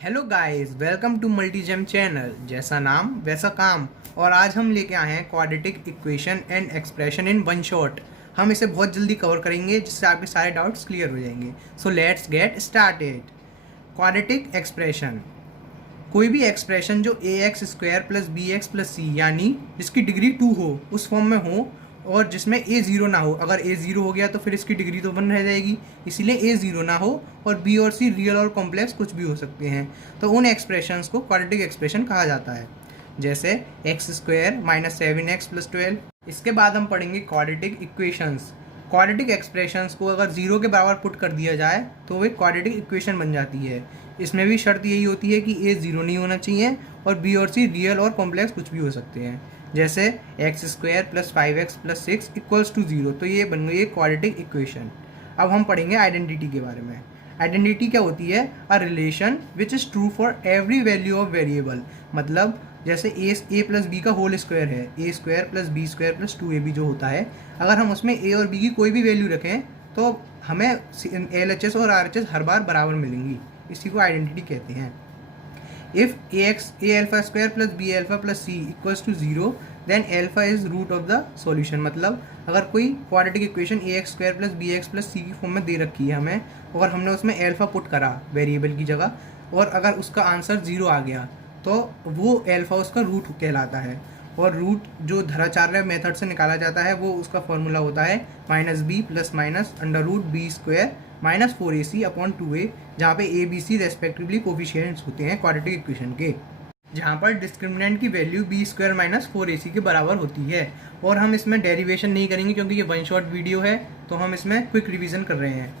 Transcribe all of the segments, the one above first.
Hello guys, welcome to Multigem channel. जैसा नाम वैसा काम। और आज हम लेके आए हैं quadratic equation and expression in one shot. हम इसे बहुत जल्दी कवर करेंगे जिससे आपके सारे डाउट्स क्लियर हो जाएंगे। So let's get started. Quadratic expression, कोई भी एक्सप्रेशन जो a x square plus b x plus c यानी जिसकी डिग्री 2 हो उस फॉर्म में हो और जिसमें ए ज़ीरो ना हो। अगर ए ज़ीरो हो गया तो फिर इसकी डिग्री तो 1 रह जाएगी, इसीलिए ए ज़ीरो ना हो और बी और सी रियल और कॉम्प्लेक्स कुछ भी हो सकते हैं। तो उन एक्सप्रेशंस को क्वाड्रेटिक एक्सप्रेशन कहा जाता है, जैसे x square minus 7x plus 12। इसके बाद हम पढ़ेंगे क्वाड्रेटिक इक्वेशंस। क्वाड्रेटिक एक्सप्रेशंस को अगर ज़ीरो के बराबर पुट कर दिया जाए तो वो एक क्वाड्रेटिक इक्वेशन बन जाती है। इसमें भी शर्त यही होती है कि ए ज़ीरो नहीं होना चाहिए और बी और सी रियल और कॉम्प्लेक्स कुछ भी हो सकते हैं, जैसे x square plus 5x plus 6 equals to 0। तो ये बन गई एक क्वाड्रेटिक इक्वेशन। अब हम पढ़ेंगे आइडेंटिटी के बारे में। आइडेंटिटी क्या होती है? A relation which is true for every value of variable. मतलब जैसे ए प्लस बी का होल स्क्वायर है, a square plus b square plus 2ab जो होता है, अगर हम उसमें ए और बी की कोई भी वैल्यू रखें तो हमें LHS और RHS हर बार बराबर मिलेंगी। इसी को आइडेंटिटी कहते हैं। If a alpha square plus b alpha plus c equals to 0 then alpha is root of the solution। मतलब अगर कोई quadratic equation ax square plus bx plus c की फॉर्म में दे रखी है हमें, और हमने उसमें अल्फा पुट करा वेरिएबल की जगह, और अगर उसका आंसर 0 आ गया तो वो अल्फा उसका रूट कहलाता है। और रूट जो धराचार्य मेथड से निकाला जाता है वो उसका फॉर्मूला होता है -b plus minus under root b square minus 4ac upon 2a, जहाँ पे a b c respectively coefficients होते हैं क्वाड्रेटिक इक्वेशन के, जहाँ पर डिस्क्रिमिनेंट की value B square minus 4ac के बराबर होती है। और हम इसमें डेरिवेशन नहीं करेंगे क्योंकि ये वन शॉट वीडियो है, तो हम इसमें क्विक रिवीजन कर रहे हैं।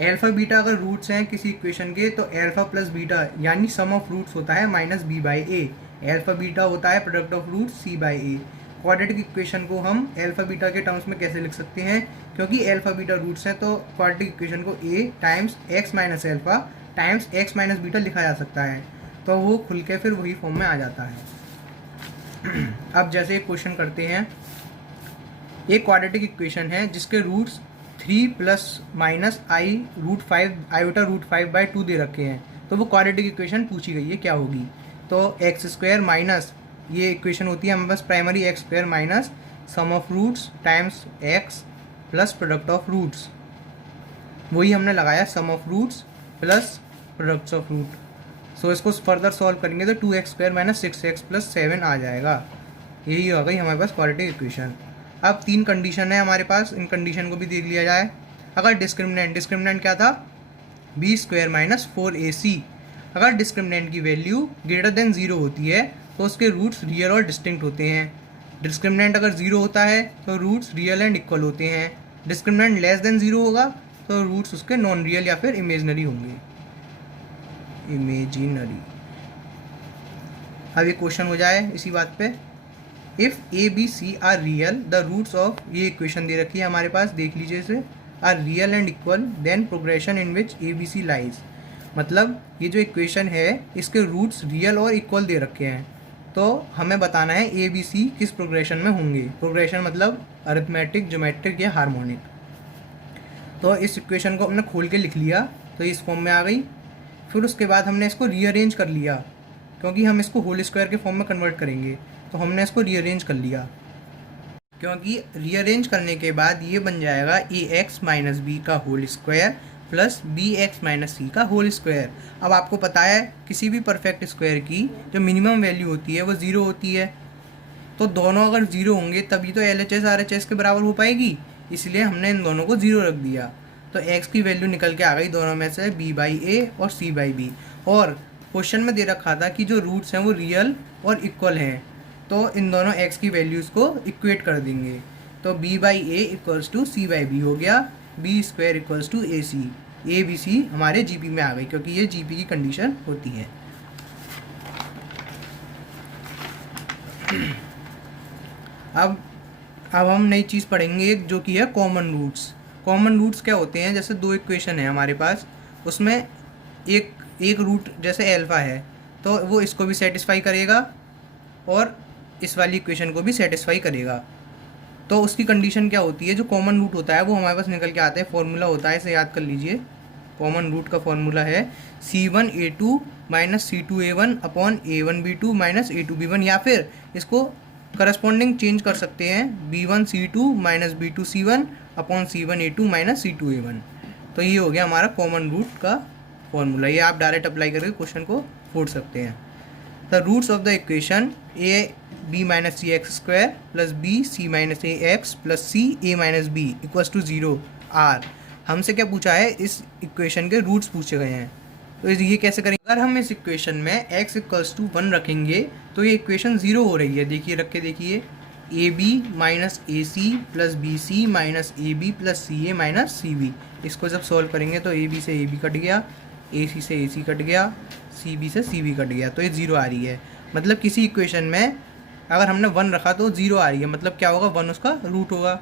एल्फा बीटा अगर रूट्स हैं किसी इक्वेशन के तो एल्फा प्लस बीटा यानी सम ऑफ रूट्स होता है -b by a. Alpha beta होता है product of root c by a. Quadratic equation को हम एल्फा बीटा के टर्म्स में कैसे लिख सकते हैं? क्योंकि एल्फा बीटा रूट्स हैं तो क्वाड्रेटिक इक्वेशन को a times x minus alpha times x minus beta लिखा जा सकता है, तो वो खुल के फिर वही फॉर्म में आ जाता है। अब जैसे एक क्वेश्चन करते हैं। एक क्वाड्रेटिक इक्वेशन है जिसके roots 3 plus minus i root 5 iota root 5 by 2 दे रखे हैं, तो वो क्वाड्रेटिक इक्वेशन पूछी गई है, क्या होगी? तो एक्स स्क्वायर माइनस, ये इक्वेशन होती है हमारे पास primary x square minus sum of roots times x plus product of roots. वही हमने लगाया sum of roots plus products of root. So इसको फर्दर सॉल्व करेंगे तो 2x square minus 6x plus 7 आ जाएगा। यही हो गई हमारे पास क्वाड्रेटिक इक्वेशन। अब 3 कंडीशन है हमारे पास, इन कंडीशन को भी देख लिया जाए। अगर डिस्क्रिमिनेंट क्या था? B square minus 4ac। अगर डिस्क्रिमिनेंट की वैल्यू ग्रेटर देन 0 होती है तो उसके रूट्स रियल और डिस्टिंक्ट होते हैं। डिस्क्रिमिनेंट अगर 0 होता है तो रूट्स रियल एंड इक्वल होते हैं। डिस्क्रिमिनेंट लेस देन 0 होगा तो रूट्स उसके नॉन रियल या फिर इमेजनरी होंगे, इमेजिनरी। अब ये क्वेश्चन हो जाए इसी बात पे। If a b c are real the roots of, ये इक्वेशन दे रखी है हमारे पास, देख लीजिए इसे, are real and equal then progression in which a b c lies. मतलब ये जो इक्वेशन है इसके रूट्स रियल और इक्वल दे रखे हैं, तो हमें बताना है ए बी सी किस प्रोग्रेशन में होंगे। प्रोग्रेशन मतलब अरिथमेटिक, ज्योमेट्रिक या हार्मोनिक। तो इस इक्वेशन को हमने खोल के लिख लिया तो इस फॉर्म में आ गई। फिर उसके बाद हमने इसको रीअरेंज कर लिया, क्योंकि हम इसको होल स्क्वायर के फॉर्म में कन्वर्ट करेंगे, तो हमने इसको रीअरेंज कर लिया। क्योंकि रीअरेंज करने के बाद ये बन जाएगा ए एक्स माइनस बी का whole square plus b x minus c का होल स्क्वायर। अब आपको पता है किसी भी परफेक्ट स्क्वायर की जो मिनिमम वैल्यू होती है वो 0 होती है, तो दोनों अगर 0 होंगे तभी तो LHS RHS के बराबर हो पाएगी, इसलिए हमने इन दोनों को 0 रख दिया। तो x की वैल्यू निकल के आ गई दोनों में से b बाई ए और c बाई बी। और क्वेश्चन में दे रखा था कि जो रूट्स हैं वो रियल और इक्वल हैं, तो इन दोनों x की वैल्यूज़ को इक्वेट कर देंगे। तो b by a equals to c by b हो गया, b square equals to a c. A b c हमारे जीपी में आ गई क्योंकि ये जीपी की कंडीशन होती है। अब हम नई चीज़ पढ़ेंगे जो कि है कॉमन रूट्स। कॉमन रूट्स क्या होते हैं? जैसे 2 इक्वेशन है हमारे पास, उसमें एक रूट जैसे एल्फा है तो वो इसको भी सेटिस्फाई करेगा और इस वाली इक्वेशन को भी सेटिस्फाई करेगा। तो उसकी कंडीशन क्या होती है? जो कॉमन रूट होता है वो हमारे पास निकल के आता है, फॉर्मूला होता है, इसे याद कर लीजिए। कॉमन रूट का फॉर्मूला है C1A2 minus C2A1 upon A1B2 minus A2B1, या फिर इसको करस्पॉन्डिंग चेंज कर सकते हैं B1C2 minus B2C1 upon C1A2 minus C2A1। तो ये हो गया हमारा कॉमन रूट का फॉर्मूला। ये आप डायरेक्ट अप्लाई करके क्वेश्चन को फोड़ सकते हैं। The roots of the equation a b minus c x square plus b c minus a x plus c a minus b equals to 0 are. हमसे क्या पूछा है, इस इक्वेशन के रूट्स पूछे गए हैं। तो ये कैसे करेंगे, अगर हम इस इक्वेशन में x इक्वल्स टू 1 रखेंगे तो ये इक्वेशन 0 हो रही है। देखिए रख के देखिए, a b minus a c plus b c minus a b plus c a minus c b. इसको जब सॉल्व करेंगे तो ए बी से ए बी कट गया, ए सी से ए सी कट गया, सी बी से सी बी कट गया, तो ये 0 आ रही है। मतलब किसी इक्वेशन में अगर हमने 1 रखा तो 0 आ रही है, मतलब क्या होगा, 1 उसका रूट होगा।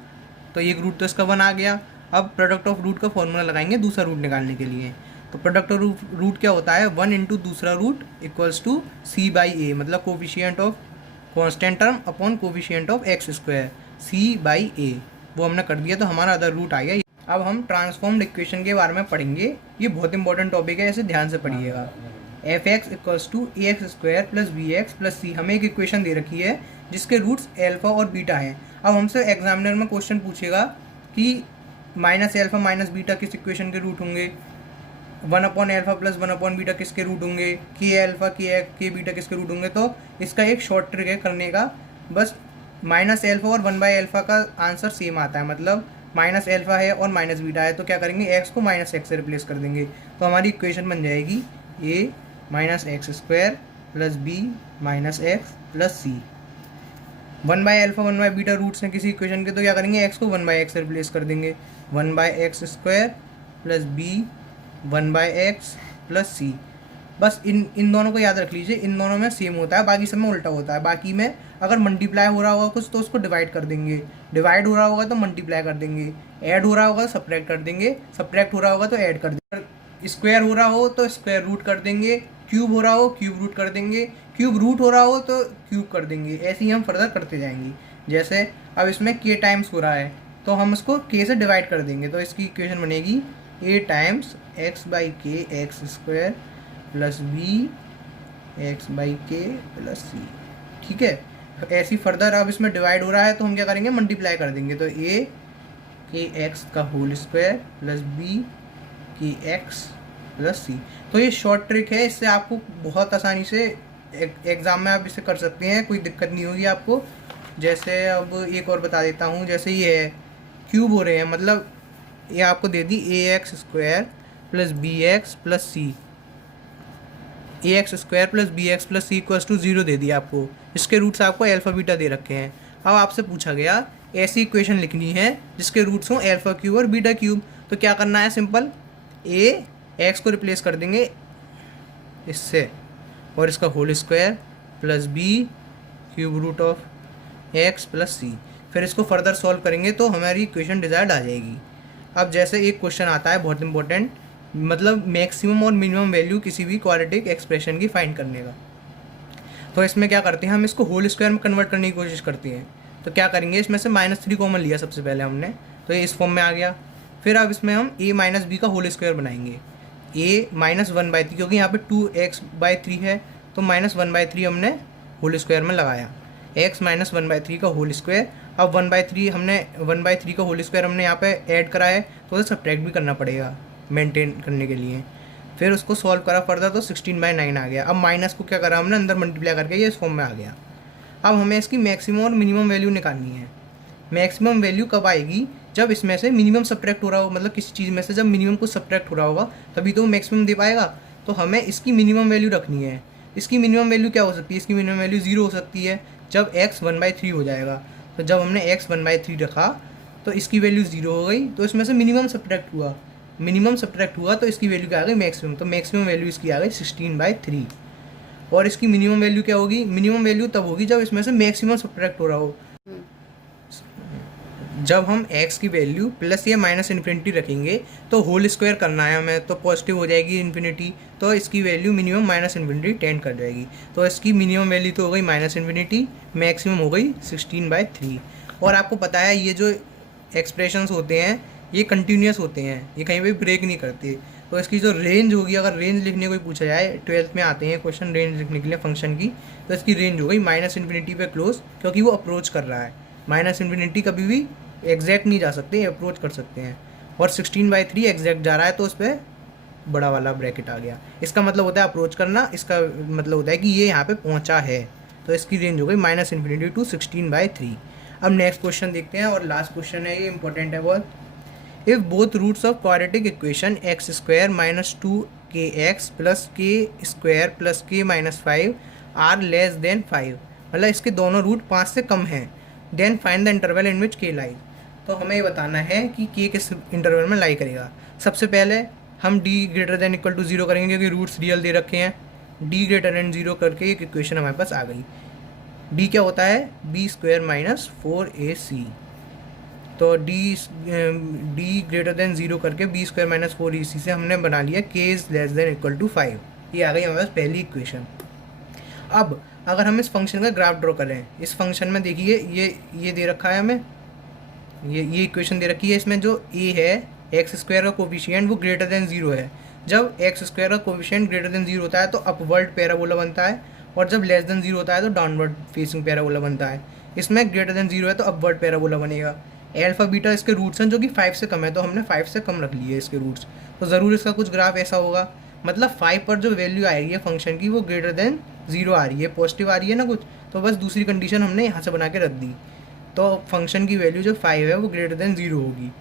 तो एक रूट तो इसका 1 आ गया। अब प्रोडक्ट ऑफ रूट का फॉर्मूला लगाएंगे दूसरा रूट निकालने के लिए। तो प्रोडक्ट ऑफ रूट क्या होता है, 1 इंटू दूसरा root equals to c by a, मतलब coefficient of constant term upon coefficient of x square, c by a. वो हमने कर दिया तो हमारा अदर रूट आ गया। अब हम ट्रांसफॉर्म्ड इक्वेशन के बारे में पढ़ेंगे। ये बहुत इंपॉर्टेंट टॉपिक है, ऐसे ध्यान से पढ़िएगा। F x equals to a x square plus b x plus c, हमें एक इक्वेशन दे रखी है जिसके रूट्स एल्फा और बीटा हैं। अब हमसे एग्जामिनर में क्वेश्चन पूछेगा कि माइनस एल्फा माइनस बीटा किस इक्वेशन के रूट होंगे, 1 upon alpha plus 1 upon beta किसके रूट होंगे, के एल्फा के बीटा किसके रूट होंगे। तो इसका एक शॉर्ट ट्रिक है करने का, बस माइनस एल्फा और 1 बाई एल्फा का आंसर सेम आता है। मतलब माइनस एल्फा है और माइनस बीटा है तो क्या करेंगे, एक्स को माइनस एक्स से रिप्लेस कर देंगे। तो हमारी इक्वेशन बन जाएगी a minus x square plus b minus x plus c. 1 by alpha 1 by beta roots हैं किसी इक्वेशन के, तो क्या करेंगे, एक्स को 1 बाई एक्स से रिप्लेस कर देंगे। 1 by x square plus b 1 by x plus c. बस इन दोनों को याद रख लीजिए, इन दोनों में सेम होता है, बाकी सब में उल्टा होता है। बाकी में अगर मल्टीप्लाई हो रहा होगा कुछ तो उसको डिवाइड कर देंगे, डिवाइड हो रहा होगा तो मल्टीप्लाई कर देंगे, ऐड हो रहा होगा तो सब्ट्रैक्ट कर देंगे, सब्ट्रैक्ट हो रहा होगा तो ऐड कर देंगे, स्क्वायर हो रहा हो तो स्क्वायर रूट कर देंगे, क्यूब हो रहा हो क्यूब रूट कर देंगे, क्यूब रूट हो रहा हो तो क्यूब कर देंगे। ऐसे ही हम फर्दर करते जाएंगे। जैसे अब इसमें के टाइम्स हो रहा है तो हम इसको के से डिवाइड कर देंगे, तो इसकी इक्वेशन बनेगी a times x by k x square plus b x by k plus c. ठीक है, ऐसी फर्दर अब इसमें डिवाइड हो रहा है तो हम क्या करेंगे, मल्टीप्लाई कर देंगे। तो ए के एक्स का होल स्क्वायर प्लस बी के एक्स प्लस सी। तो ये शॉर्ट ट्रिक है, इससे आपको बहुत आसानी से एग्ज़ाम में आप इसे कर सकते हैं, कोई दिक्कत नहीं होगी आपको। जैसे अब एक और बता देता हूँ, जैसे ये है क्यूब हो रहे हैं, मतलब ये आपको दे दी a x square plus b x plus c, a x square plus b x plus c equals to 0 दे दिया आपको। इसके रूट्स आपको एल्फा बीटा दे रखे हैं। अब आपसे पूछा गया ऐसी इक्वेशन लिखनी है जिसके रूट्स हों एल्फा क्यूब और बीटा क्यूब। तो क्या करना है, सिंपल ए एक्स को रिप्लेस कर देंगे इससे और इसका whole square plus b cube root of x plus c. फिर इसको फर्दर सॉल्व करेंगे तो हमारी इक्वेशन डिजायर्ड आ जाएगी। अब जैसे एक क्वेश्चन आता है बहुत इंपॉर्टेंट, मतलब मैक्सिमम और मिनिमम वैल्यू किसी भी क्वाड्रेटिक एक्सप्रेशन की फाइंड करने का। तो इसमें क्या करते हैं, हम इसको होल स्क्वायर में कन्वर्ट करने की कोशिश करते हैं। तो क्या करेंगे, इसमें से -3 कॉमन लिया सबसे पहले हमने, तो ये इस फॉर्म में आ गया। फिर अब इसमें हम a माइनस बी का होल स्क्वायर बनाएंगे, a माइनस 1/3, क्योंकि यहाँ पे 2x/3 है तो -1/3 हमने होल स्क्वायर में लगाया, x माइनस 1/3 का होल स्क्वायर। अब 1/3 हमने 1/3 का होल स्क्वायर हमने यहाँ पे ऐड करा है तो उसे सब्ट्रैक्ट भी करना पड़ेगा मेंटेन करने के लिए। फिर उसको सॉल्व करा फर्दर तो 16/9 आ गया। अब माइनस को क्या करा हमने, अंदर मल्टीप्लाई करके ये इस फॉर्म में आ गया। अब हमें इसकी मैक्सिमम और मिनिमम वैल्यू निकालनी है। मैक्सिमम वैल्यू कब आएगी, जब इसमें से मिनिमम सब्ट्रैक्ट हो रहा हो, मतलब किसी चीज़ में से जब मिनिमम कुछ सब्ट्रैक्ट हो रहा होगा तभी तो मैक्सिमम दे पाएगा। तो हमें इसकी मिनिमम वैल्यू रखनी है। इसकी मिनिमम वैल्यू क्या हो सकती है, इसकी मिनिमम वैल्यू 0 हो सकती है जब x 1/3 हो जाएगा। तो जब हमने x 1/3 रखा तो इसकी वैल्यू 0 हो गई, तो इसमें से मिनिमम सब्ट्रैक्ट हुआ, मिनिमम सब्ट्रैक्ट हुआ तो इसकी वैल्यू क्या आ गई, मैक्सिमम। तो मैक्सिमम वैल्यू इसकी आ गई 16/3। और इसकी मिनिमम वैल्यू क्या होगी, मिनिमम वैल्यू तब होगी जब इसमें से मैक्सिमम सब्ट्रैक्ट हो रहा हो। जब हम x की वैल्यू प्लस या माइनस इन्फिनिटी रखेंगे तो होल स्क्वायर करना है हमें, तो पॉजिटिव हो जाएगी इन्फिनिटी, तो इसकी value minimum minus infinity tend कर जाएगी। तो इसकी मिनिमम वैल्यू तो हो गई माइनस इन्फिनिटी, मैक्सिमम हो गई 16/3। और आपको पता है ये जो एक्सप्रेशंस होते हैं ये कंटिन्यूस होते हैं, ये कहीं भी ब्रेक नहीं करते। तो इसकी जो रेंज होगी, अगर रेंज लिखने को ही पूछा जाए, 12th में आते हैं क्वेश्चन रेंज लिखने के लिए फंक्शन की, तो इसकी रेंज हो गई -∞ पे क्लोज, क्योंकि वो अप्रोच कर रहा है। -∞ कभी भी एग्जैक्ट नहीं जा सकते, अप्रोच कर सकते हैं। और 16/3 एग्जैक्ट जा रहा है, तो उस पर बड़ा वाला ब्रैकेट आ गया। इसका मतलब होता है अप्रोच करना, इसका मतलब होता है कि ये यहाँ पे पहुँचा है। तो इसकी रेंज हो गई -∞ to 16/3। अब नेक्स्ट क्वेश्चन देखते हैं और लास्ट क्वेश्चन है, ये इंपॉर्टेंट है बहुत। If both roots of quadratic equation x² - 2kx + k² + k - 5 are less than 5, मतलब इसके दोनों रूट 5 से कम हैं, then find the interval in which k lies. तो हमें ये बताना है कि k किस इंटरवल में लाई करेगा। सबसे पहले हम d > 0 करेंगे, क्योंकि रूट्स रियल दे रखे हैं। d > 0 करके एक इक्वेशन हमारे पास आ गई। d क्या होता है, b² - 4ac। तो d > 0 करके b² - 4ac से हमने बना लिया k < 5। ये आ गई हमारे पास पहली इक्वेशन। अब अगर हम इस फंक्शन का ग्राफ ड्रॉ करें, इस फंक्शन में देखिए ये दे रखा है हमें, ये इक्वेशन दे रखी है। इसमें जो a है, x² का कोफिशिएंट, वो > 0 है। जब x² का कोफिशिएंट > 0 होता है तो अपवर्ड पैराबोला बनता है, और जब < 0 होता है तो डाउनवर्ड फेसिंग पैराबोला बनता है। इसमें > 0 है तो अपवर्ड पैराबोला बनेगा। अल्फा बीटा इसके रूट्स हैं जो कि 5 से कम है, तो हमने 5 से कम रख लिए इसके रूट्स। तो ज़रूर इसका कुछ ग्राफ ऐसा होगा, मतलब 5 पर जो वैल्यू आएगी है फंक्शन की, वो > 0 आ रही है, पॉजिटिव आ रही है ना कुछ, तो बस दूसरी कंडीशन हमने यहाँ से बना के रख दी। तो फंक्शन की वैल्यू जो 5 है वो > 0 होगी।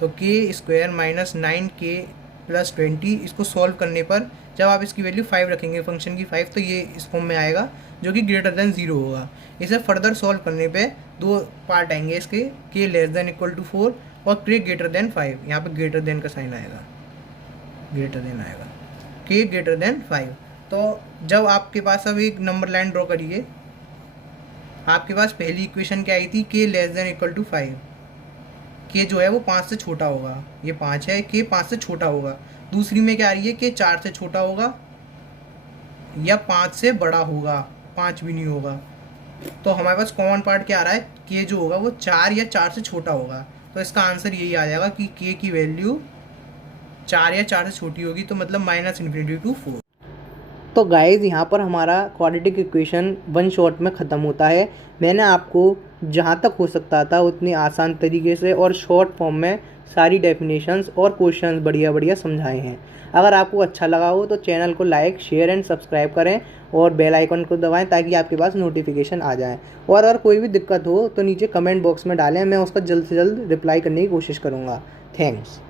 तो k² - 9k + 20, इसको सॉल्व करने पर जब आप इसकी वैल्यू 5 रखेंगे, फंक्शन की 5, तो ये इस फॉर्म में आएगा जो कि > 0 होगा। इसे फर्दर सॉल्व करने पे दो पार्ट आएंगे इसके, k < 4 और k < 5। यहाँ पे ग्रेटर देन का साइन आएगा, ग्रेटर देन आएगा, k < 5। तो जब आपके पास, अब एक नंबर लाइन ड्रॉ करिए, आपके पास पहली इक्वेशन क्या आई थी, k < 5। k जो है वो 5 से छोटा होगा, ये 5 है, k 5 से छोटा होगा। दूसरी में क्या आ रही है, k 4 से छोटा होगा या 5 से बड़ा होगा, 5 भी नहीं होगा। तो हमारे पास कॉमन पार्ट क्या आ रहा है, k जो होगा वो 4 या 4 से छोटा होगा। तो इसका आंसर यही आ जाएगा कि k की वैल्यू 4 या 4 से छोटी होगी, तो मतलब -∞ to 4। तो गाइज़ यहाँ पर हमारा क्वाड्रेटिक इक्वेशन वन शॉट में ख़त्म होता है। मैंने आपको जहाँ तक हो सकता था उतनी आसान तरीके से और शॉर्ट फॉर्म में सारी डेफिनेशंस और क्वेश्चंस बढ़िया बढ़िया समझाए हैं। अगर आपको अच्छा लगा हो तो चैनल को लाइक, शेयर एंड सब्सक्राइब करें और बेल आइकन को दबाएं ताकि आपके पास नोटिफिकेशन आ जाए। और अगर कोई भी दिक्कत हो तो नीचे कमेंट बॉक्स में डालें, मैं उसका जल्द से जल्द रिप्लाई करने की कोशिश करूँगा। थैंक्स।